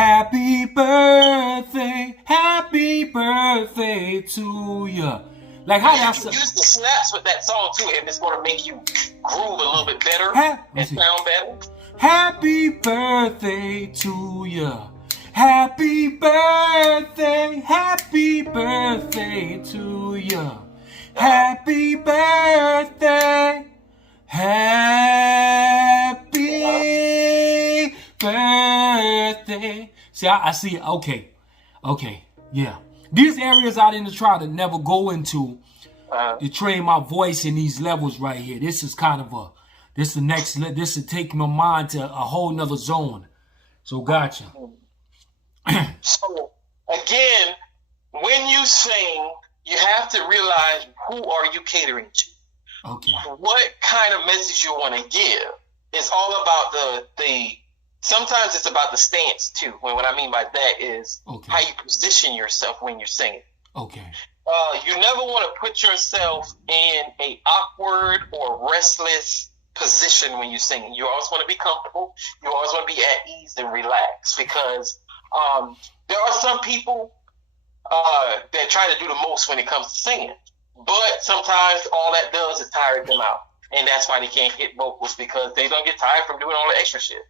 Happy birthday to you. Like how You that's can use the snaps with that song too, if it's going to make you groove a little bit better and sound better. Happy birthday to you. Happy birthday to you. Happy birthday. Happy birthday. See, I see it. Okay, yeah. These areas I didn't try to never go into to train my voice in these levels right here. This is kind of this will take my mind to a whole nother zone. So gotcha. So again, when you sing, you have to realize who are you catering to. Okay. What kind of message you want to give? It's all about the sometimes it's about the stance too. What I mean by that is how you position yourself when you're singing. Okay. You never want to put yourself in a awkward or restless position when you're singing. You always want to be comfortable. You always want to be at ease and relaxed, because there are some people that try to do the most when it comes to singing. But sometimes all that does is tire them out. And that's why they can't hit vocals, because they don't get tired from doing all the extra shit.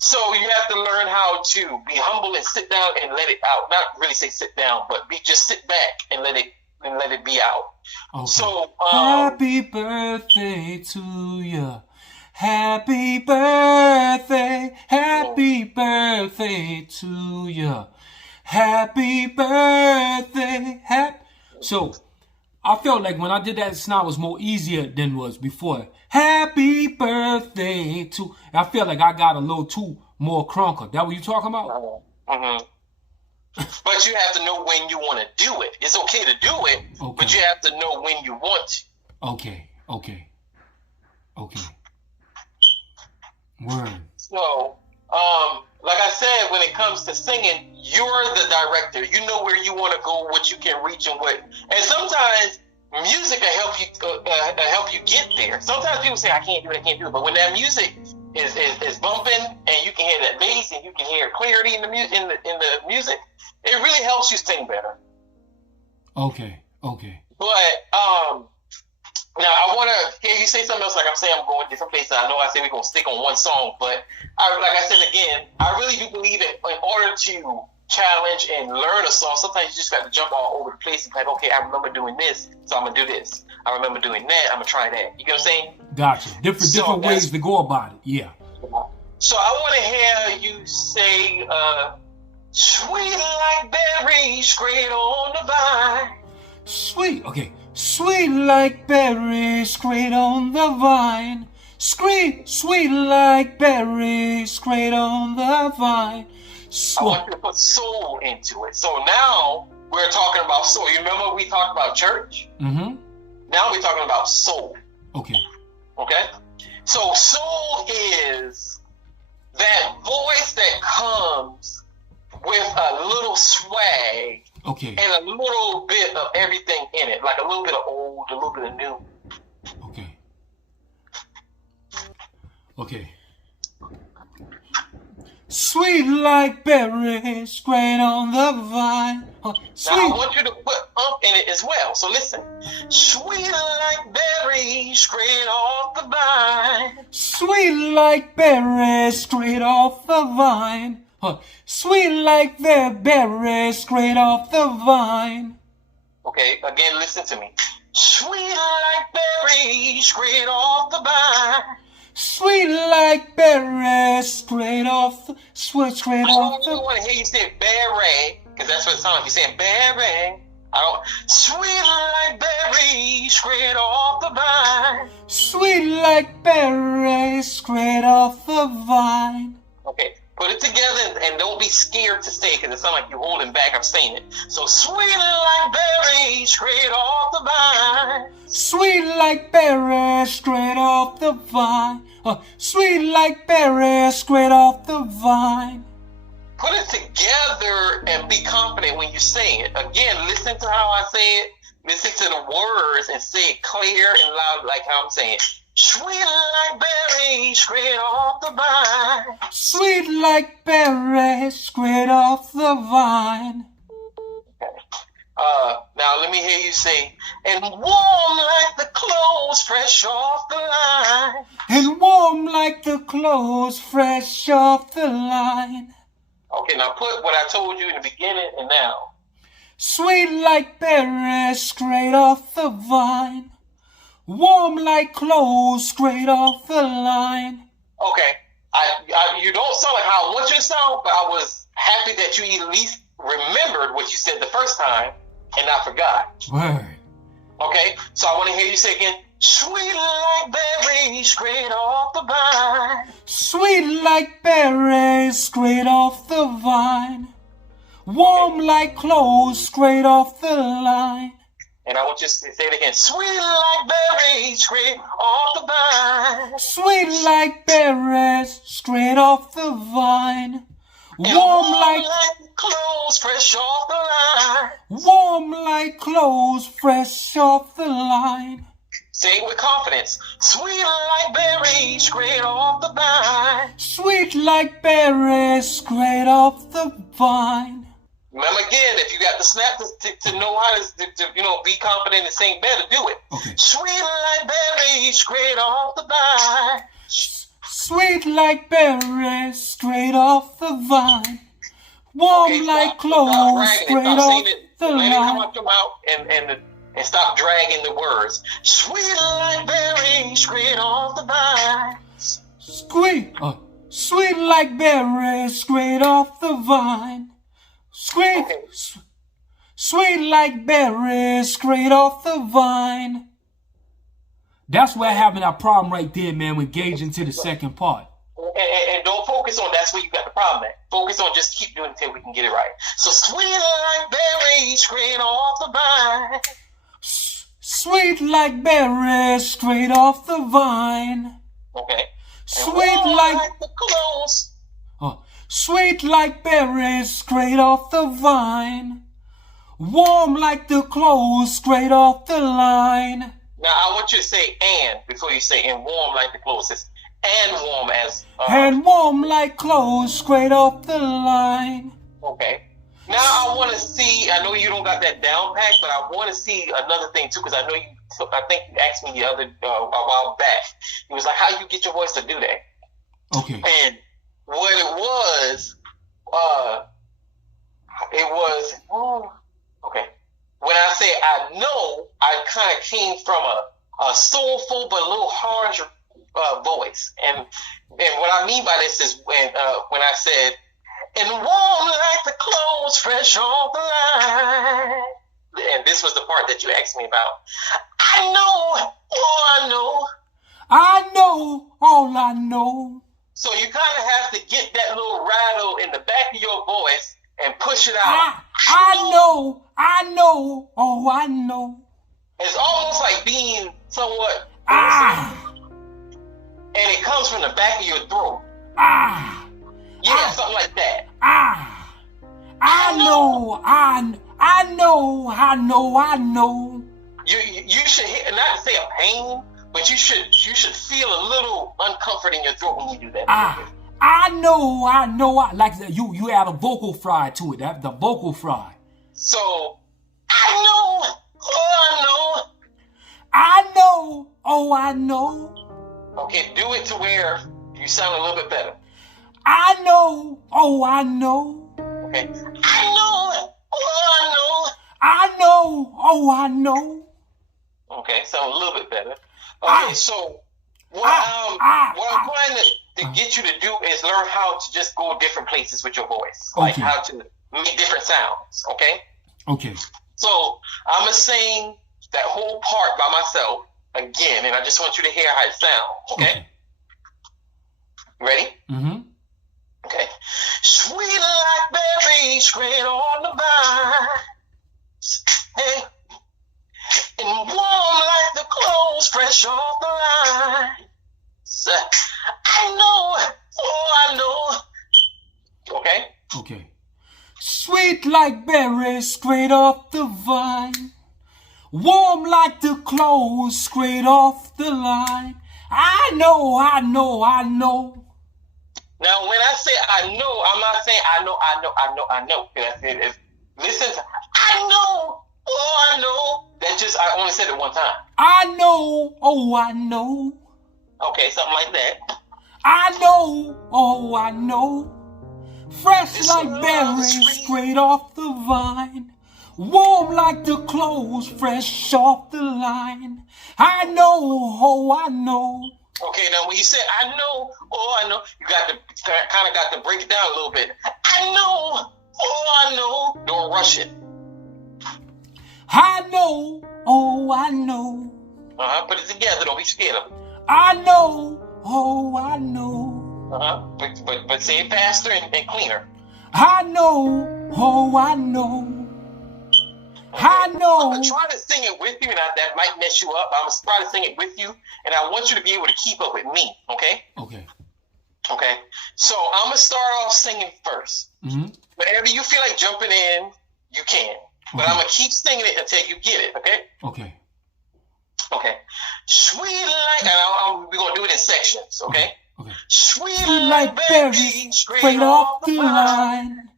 So you have to learn how to be humble and sit down and let it out. Not really say sit down, but just sit back and let it be out. Okay. So happy birthday to you. Happy birthday to you. Happy birthday. So I felt like when I did that, it's now was more easier than was before. Happy birthday to. I feel like I got a little too more crunker. That what you talking about? Mm-hmm. But you have to know when you want to do it. It's okay to do it, but you have to know when you want to. Okay. Word. So, like I said, when it comes to singing, you're the director. You know where you want to go, what you can reach, and what. And sometimes music will help you get there. Sometimes people say, "I can't do it, I can't do it," but when that music is bumping and you can hear that bass and you can hear clarity in the music, it really helps you sing better. Okay. But now I want to hear you say something else. Like I'm saying, I'm going different places. I know I said we're going to stick on one song, but like I said again, I really do believe in order to challenge and learn a song, sometimes you just got to jump all over the place and be like, okay, I remember doing this, so I'm going to do this. I remember doing that, I'm going to try that. You know what I'm saying? Gotcha. Different ways to go about it. Yeah. So I want to hear you say, sweet like berries straight on the vine. Sweet. Okay. Sweet like berries straight on the vine. Sweet like berries straight on the vine. I want you to put soul into it. So now we're talking about soul. You remember we talked about church? Mm-hmm. Now we're talking about soul. Okay. So soul is that voice that comes with a little swag. Okay. And a little bit of everything in it. Like a little bit of old, a little bit of new. Okay. Sweet like berries straight on the vine. Now I want you to put in it as well. So listen. Sweet like berries straight off the vine. Sweet like berries straight off the vine. Sweet like the berries straight off the vine. Okay, again, listen to me. Sweet like berries straight off the vine. Sweet like berries straight off the I don't want to hear you say berry, because that's what it sounds like. You're saying berry. Sweet like berries straight off the vine. Sweet like berries straight off the vine. Okay, put it together and don't be scared to say it, because it sounds like you're holding back. I'm saying it. So sweet like berries straight off the vine. Sweet like berries straight off the vine. Sweet like berries straight off the vine. Put it together and be confident when you say it. Again, listen to how I say it. Listen to the words and say it clear and loud like how I'm saying it. Sweet like berries straight off the vine. Sweet like berries straight off the vine. Now let me hear you say, and warm like the clothes fresh off the line. And warm like the clothes fresh off the line. Okay, now put what I told you in the beginning and now. Sweet like berries straight off the vine. Warm like clothes straight off the line. Okay, you don't sound like how I want you to sound, but I was happy that you at least remembered what you said the first time and not forgot. Word. Okay, so I want to hear you say again, sweet like berries straight off the vine. Sweet like berries straight off the vine. Warm like clothes straight off the line. And I want you to say it again, sweet like berries straight off the vine. Sweet like berries straight off the vine. Warm like clothes fresh off the line. Warm like clothes fresh off the line. Say it with confidence. Sweet like berries straight off the vine. Sweet like berries straight off the vine. Remember again, if you got the snap to know how to be confident and sing better, do it. Okay. Sweet like berries straight off the vine. Sweet like berries straight off the vine. Warm like clothes straight off the line. Let it come line. out your mouth and stop dragging the words. Sweet like berries straight off the vine. Sweet like berries straight off the vine. Sweet like berries straight off the vine. That's where having a problem right there, man, when gauging to the second part. And don't focus on that's where you got the problem at. Focus on just keep doing it until we can get it right. So sweet like berries straight off the vine. Sweet like berries straight off the vine. Okay. Sweet like the clothes. Sweet like berries straight off the vine. Warm like the clothes straight off the line. Now I want you to say and before you say and warm like the clothes. It's and warm as and warm like clothes straight off the line. Okay. Now I want to see. I know you don't got that down pat, but I want to see another thing too, because I know you. I think you asked me the other a while back. It was like, how you get your voice to do that? Okay. And what it was okay. When I say I know, I kind of came from a soulful but a little harsh voice, and what I mean by this is when I said, and warm like the clothes fresh off the line. And this was the part that you asked me about. I know, oh I know. I know, all I know. So you kind of have to get that little rattle in the back of your voice and push it out. I know, oh I know. It's almost like being somewhat and it comes from the back of your throat. Yeah, something like that. I know. You should hear, not to say a pain, but you should feel a little uncomfort in your throat when you do that. I know. Like you add a vocal fry to it. The vocal fry. So I know, oh I know. Okay, do it to where you sound a little bit better. I know, oh I know. Okay, I know, oh I know. Okay, sound a little bit better. Okay, so what I'm trying to get you to do is learn how to just go different places with your voice, like how to make different sounds. Okay. Okay. So I'm gonna sing that whole part by myself again, and I just want you to hear how it sounds. Okay. Ready? Mm-hmm. Okay. Sweet like berries straight on the vine. Hey. And warm like the clothes fresh off the line. So, I know, oh I know. Okay? Okay. Sweet like berries straight off the vine. Warm like the clothes straight off the line. I know, I know, I know. Now, when I say I know, I'm not saying I know, I know, I know, I know. Listen to I know, oh, I know. I only said it one time. I know, oh, I know. Okay, something like that. I know, oh, I know. Fresh This like love berries is sweet. straight off the vine. Warm like the clothes fresh off the line. I know, oh, I know. Okay, now when you say I know, oh, I know, you kind of got to break it down a little bit. I know, oh, I know. Don't rush it. I know, oh, I know. Put it together. Don't be scared of it. I know, oh, I know. But say it faster and cleaner. I know, oh, I know. Okay. I know. I'm going to try to sing it with you, and that might mess you up. I'm going to try to sing it with you, and I want you to be able to keep up with me, okay? Okay. Okay. So I'm going to start off singing first. Mm-hmm. Whenever you feel like jumping in, you can. But I'm going to keep singing it until you get it, okay? Okay. Okay. Sweet like, and we're going to do it in sections, okay? Okay. Sweet Like berries straight off the line.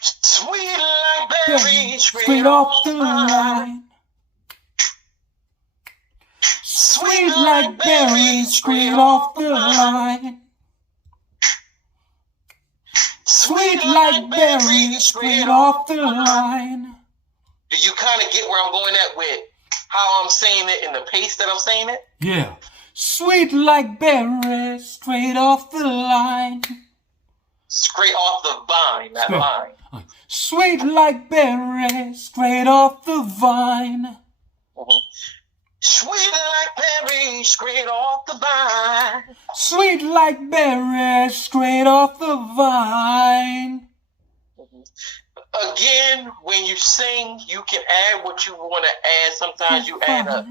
Sweet like berries straight off the line. Sweet like berries straight off the line. Sweet like berries straight off the line. Do you kind of get where I'm going at with how I'm saying it and the pace that I'm saying it? Yeah. Sweet like berries straight off the line. Straight off the vine, that line. Sweet like berries straight off the vine. Mm-hmm. Sweet like berries straight off the vine. Sweet like berries straight off the vine. Mm-hmm. Again, when you sing, you can add what you want to add. Sometimes you add a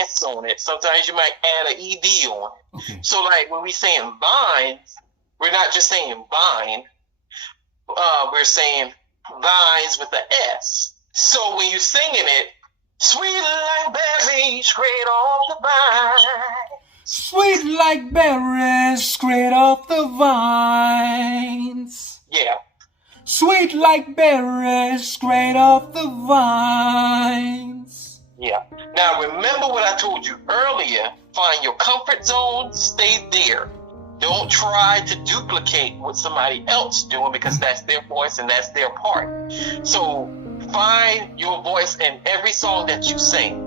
S on it. Sometimes you might add an ED on it. Okay. So like when we saying vines, we're not just saying vine. We're saying vines with the S. So when you're singing it, sweet like berries straight off the vine. Sweet like berries straight off the vines. Yeah. Sweet like berries straight off the vines. Yeah. Now remember what I told you earlier. Find your comfort zone. Stay there. Don't try to duplicate what somebody else doing because that's their voice and that's their part. So find your voice in every song that you sing.